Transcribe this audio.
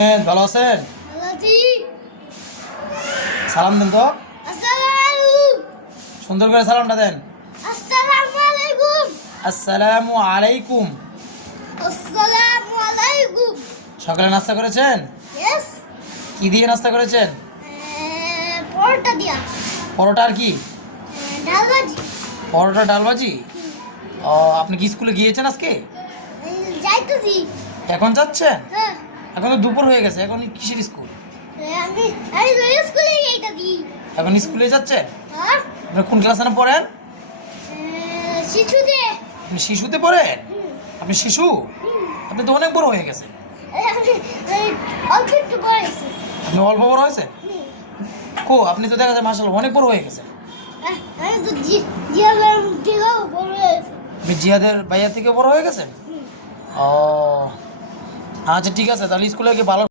ভালো আছেন? সালাম দেন তো। সুন্দর করে সালামটা দেন। আসসালামু আলাইকুম আসসালামু আলাইকুম সকালে নাস্তা করেছেন? ইয়েস কি দিয়ে নাস্তা করেছেন? পরোটা দিয়া। পরোটা আর কি? ডাল ভাজি পরোটা ডাল ভাজি ও আপনি কি স্কুলে গিয়েছেন আজকে? যাইতেছি। এখন যাচ্ছেন? হ্যাঁ। এখন তো দুপুর হয়ে গেছে এখন কিসের স্কুল? যাইতেছি এখন স্কুলে যাচ্ছেন হ্যাঁ। আপনি কোন ক্লাসে না পড়েন? শিশুতে। আপনি শিশুতে পড়েন? আপনি শিশু? আপনি তো অনেক বড় হয়ে গেছেন। আপনি অল্প বড় হয়েছেন? কো আপনি তো দেখা যায় মাসাল অনেক বড় হয়ে গেছেন। হয়েছে আপনি জিয়াদের ভাইয়া থেকে বড় হয়ে গেছেন? ও আচ্ছা ঠিক আছে তাহলে স্কুলে গিয়ে ভালো